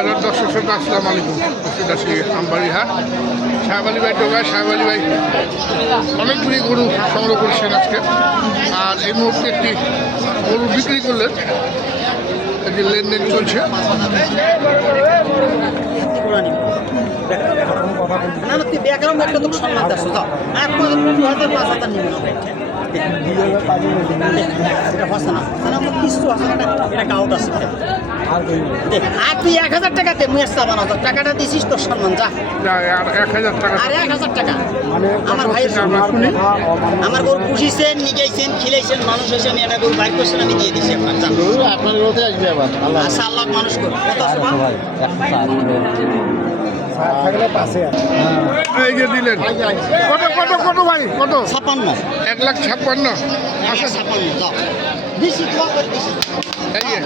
বাজার দর্শক শ্রোতা আসসালামু আলাইকুম। আসি আমবাড়িহাট সাহেব আলী ভাই টোকায়। সাহেব আলী ভাই অনেকগুলি গরু সংগ্রহ করেছেন আজকে, আর এই মুহূর্তে একটি গরু বিক্রি করলেন। এই যে লেনদেন চলছে। না তুই ব্যাকরণ একটা তো সম্মান দাস তো আর 2000 নিবে না এটা হসে না কিছু আছে না এটা কাউট আছে আর তুই 1000 টাকা দে মুই আসতে বানাও টাকাটা দিছিস তোর সম্মান যা আর 1000 টাকা আর 1000 টাকা আমার ভাইয়ের আমার গরু পুষিছেন নিগাইছেন খিলাইছেন মানুষ এসে আমি একটা গরু বাইর করছেন আমি দিয়ে দিছি আপনার জান আপনার রোতে আসবে আবার আল্লাহ আচ্ছা আল্লাহ মানুষ করো কত আছে ভাই থাকলে পাশে এই যে দিলেন কত কত কত ভাই কত 56 1,56,000। 56 দাও দিছি তো করে দিছি এই যে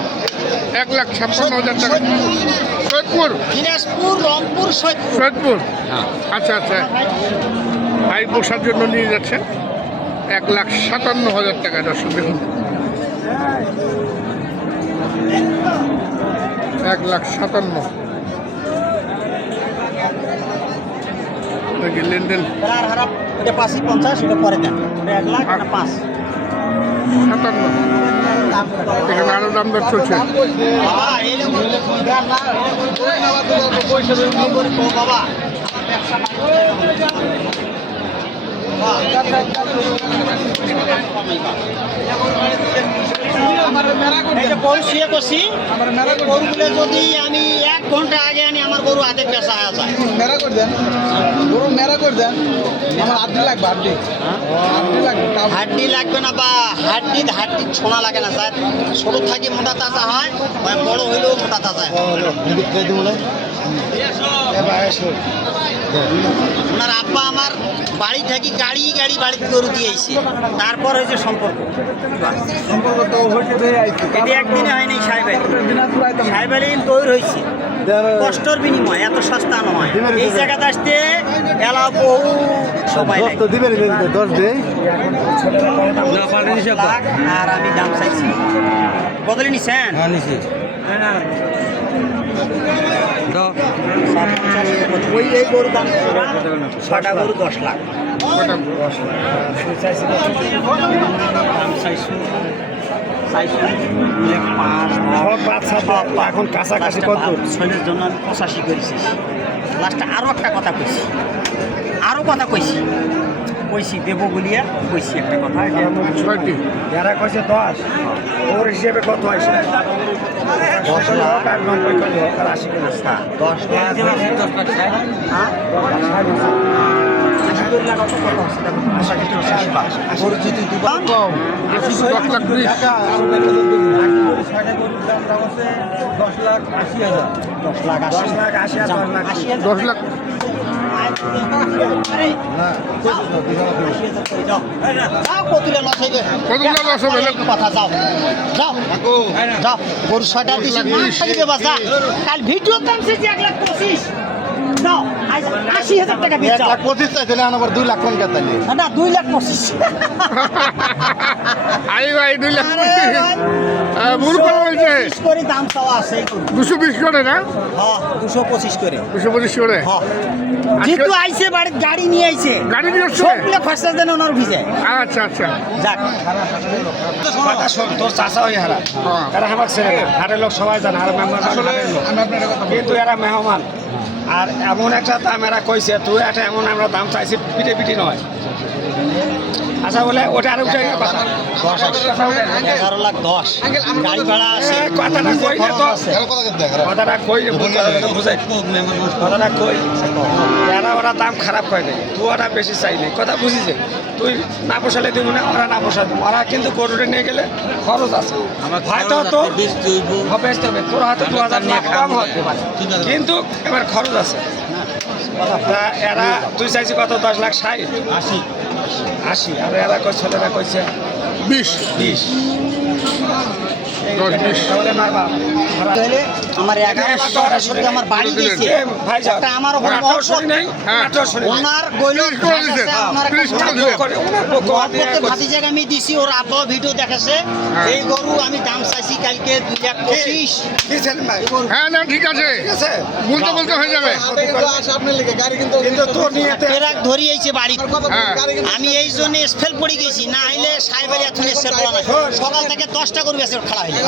1,56,000 টাকা। সৈয়দপুর দিনাজপুর রংপুর সৈয়দপুর। আচ্ছা আচ্ছা, ভাই পোষার জন্য নিয়ে যাচ্ছেন 1,57,000 টাকা। দর্শক দেখুন 1,57,000 লেনদেন। আর হারাপ এটা 550 এটা পরে দেন 1 লাখ না 5 57 এখানে আরো দাম দর চলছে। বাবা এই লোক বাবা গরুগুলো যদি আমি 1 ঘন্টা আগে আনি আমার গরু হাতে পেশা হয়ে যায়। মেরা করে দেন গরু মেরা করে দেন আমার আড্ডি লাগবে আড্ডি হাড্ডি লাগবে না বা হাড্ডি ছোঁয়া লাগে না স্যার। ছোট থাকি মোটা তাজা হয়, বড় হইলেও মোটা তাজা হয়। ওনার আব্বা আমার বাড়ি থাকি গাড়ি বাড়িতে গরু দিয়েছে, তারপর হয়েছে সম্পর্ক। তো হয়েছে এটি একদিনে হয়নি সাহেব আলী তৈরি হয়েছে কষ্টর বিনিময়, এত সস্তা নয়। এই জায়গাতে আসতে এলা বহু সময় লাগে। 10 দেই আর আমি দাম চাইছি বদলে নিছেন ওই এই গরুর দাম 6টা গরু 10 লাখ এখন কাছাকাছি কত ছেলের জন্য আমি 85 করেছি। লাস্টে আরও একটা কথা কইছি দেবো বলিয়া কইছি একটা কথা। যারা কইছে 10 ওর হিসেবে কত হয়েছে 10 লাখ আর 90 কত আর 80 কত 10 লাখ 10 লাখ হ্যাঁ 10 লাখ কত আছে আশা কিছু গরু যদি দুবার কম 10 লাখ 20 টাকা আর 6টা গরুর দাম আছে 10 লাখ 80,000 10 লাখ 80,000 10 লাখ কতগুলো লস হবে কথা যাও গরু 6টা দিছি কাল ভিডিও দাম সে 1,25,000 দাও 80,000 টাকা বেচ যাও 1,25,000 চাইলে আবার 2 লাখ কোন কথা না 2,25,000 আই ভাই 2 লাখ ভুল করে বলছে করে দাম চাওয়া আছে 220 করে না? হ্যাঁ 225 করে 225 করে। হ্যাঁ যেহেতু আইছে বাড়িতে গাড়ি নিয়ে আইছে গাড়ি নিয়ে আসছে? সবগুলো খরচা দেন ওনার ভিজে আচ্ছা আচ্ছা যাক তোর চাষা হয়ে হারা হ্যাঁ। এরা আমার ছেলে হাটের লোক সবাই জানে আর মেম্বার আসলে কিন্তু এরা মেহমান আর এমন একটা দাম এরা কইছে তুই একটা এমন আমরা দাম চাইছি পিটি নয়। আচ্ছা বলে ওটা আর উঠে কথা 11,10,000 গাড়ি ভাড়া আছে কথাটা কই না তো কথাটা কই বুঝাই কথাটা কই এরা ওরা দাম খারাপ হয় নাই তুই ওরা বেশি চাই নাই কথা বুঝিছে তুই না পোষালে দিব না ওরা না পোষালে ওরা কিন্তু গরুটা নিয়ে গেলে খরচ আছে হয়তো তো বেচতে হবে তোর হয়তো 2,000 টাকা কম হতে পারে কিন্তু এবার খরচ আছে। এরা তুই চাইছি কত 10 লাখ 80 আর এরা কই ছেলেরা কইছে 20 20 10 20 তাহলে মারবা তাহলে আমার 1100 টাকা শুধু আমার বাড়ি দিয়েছে ভাই যাও। একটা আমার ওখানে ওনার আঠারোশো নেই, হ্যাঁ। 1800 নেই। ওনার গইল তিরিশ করে দিছে, ওনার 30 করে দিছে। করে, ওনার পক্ষ দিয়ে করছে। ভাতি জায়গা আমি দিছি ওর আব্বা ভিডিও দেখেছে হ্যাঁ। এই গরু আমি দাম চাইছি কালকে 225 দিয়েছেন ভাই, হ্যাঁ না ঠিক আছে, ঠিক আছে? বলতে বলতে হয়ে যাবে। কিন্তু তোর নিয়েতে পেরাক ধরিয়েছে বাড়ি হ্যাঁ আমি এই জন্য স্পেল পড়ে গেছি না হইলে সাহেবের এখন স্পেল পড়া না সকাল থেকে 10টা গরু বেচে খেলা হইলে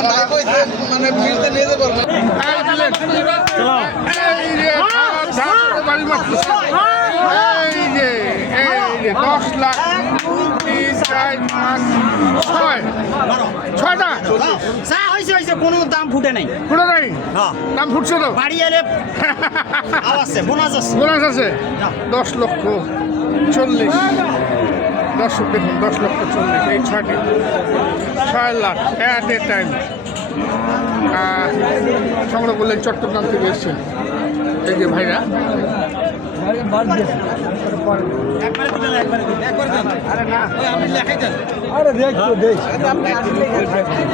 এই যে ধাপ করে বাড়ি মারতেছে। এই যে 10 লাখ 3, 4, 5, 6 ছয়টা যা হয়েছে হয়েছে কোনো দাম ফুটে নাই পুরো নাই হ্যাঁ দাম ফুটছে তো, বাড়ি এলে আওয়াজ বোনাস আছে বোনাস আছে 10 লক্ষ 40। দর্শক দেখুন 10 লক্ষ 40 এই 6টি 6 লাখ অ্যাট এ টাইম সংগ্রহ করলেন চট্টগ্রাম থেকে এসছেন এই যে ভাইরা।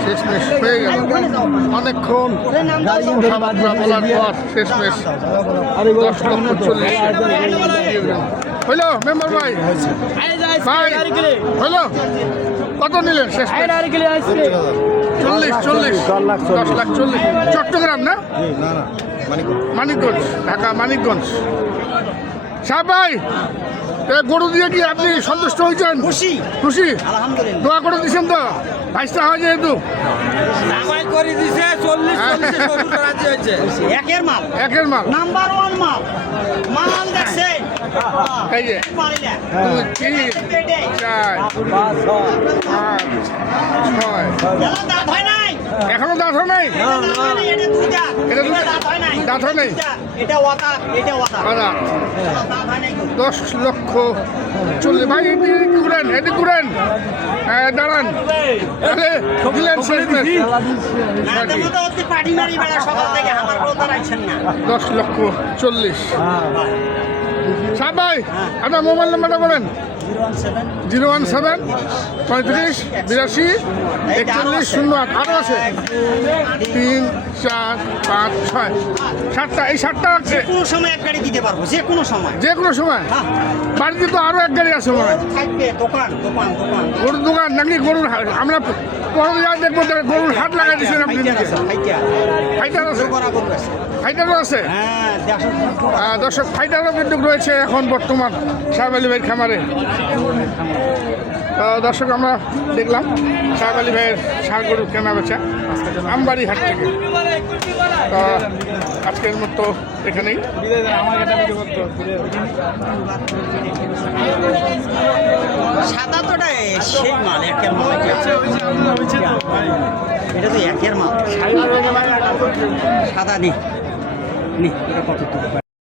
শেষমেশ হয়ে গেল অনেকক্ষণ কথাবার্তা বলার পর শেষমেশ 10 লক্ষ 40 হইলো মেম্বার ভাই ভাই হইলো কত নিলেন শেষ 40 10 লাখ 40 চট্টগ্রাম না মানিকগঞ্জ ঢাকা মানিকগঞ্জ সাহেব ভাই এ গরু দিয়ে কি আপনি সন্তুষ্ট হয়েছেন? খুশি খুশি আলহামদুলিল্লাহ দোয়া করে দিচ্ছেন তো ভাইসটা হয় যেহেতু একের মাল একের মাল নাম্বার 1 মাল মাল দেখছে এই যে পারিলে 2, 3, 4, 5, 6 দাঁত হয় নাই এখনো দাঁত হয় নাই এটা দুইটা এটা দুইটা? দাঁত হয় নাই দাঁত হয় নাই? এটা ওয়াতা দাদা দাঁত হয় নাই 10 লক্ষ 40 ভাই এদিকে ঘুরেন এদিকে ঘুরেন দাঁড়ান তাহলে দিলেন শেষমেশ না তুমি তো অতি পাটি মারি বেড়া সকাল থেকে আমার কোনো দাঁড়াইছেন না 10 লক্ষ 40 সাহেব ভাই আপনার মোবাইল নাম্বারটা বলেন 017 35 82 41 08 আরও আছে 3, 4, 5, 6 7টা এই 7টা আছে কোনো সময় এক গাড়ি দিতে পারবো যে কোনো সময় যে কোনো সময় হ্যাঁ বাড়িতে তো আরও এক গাড়ি আছে মনে হয় থাকবে দোকান দোকান দোকান গরুর দোকান নাকি গরুর হাট আমরা পরে যা দেখবো গরুর হাট লাগাই দিচ্ছেন আপনি ফাইটার নিজে আছে ফাইটার ফাইটার আছে বরাবর আছে ফাইটারও আছে হ্যাঁ দেখো দর্শক ফাইটারও কিন্তু রয়েছে এখন বর্তমান সাহেব আলী ভাইয়ের খামারে। দর্শক আমরা দেখলাম সাহেব আলী ভাইয়ের ষাঁড় গরু কেনা বেচা আমবাড়ি হাট থেকে। তো আজকের মতো এখানেই সাদা তোটা সেই মাল একের মাল এটা তো একের মাল সাদা নি এটা কত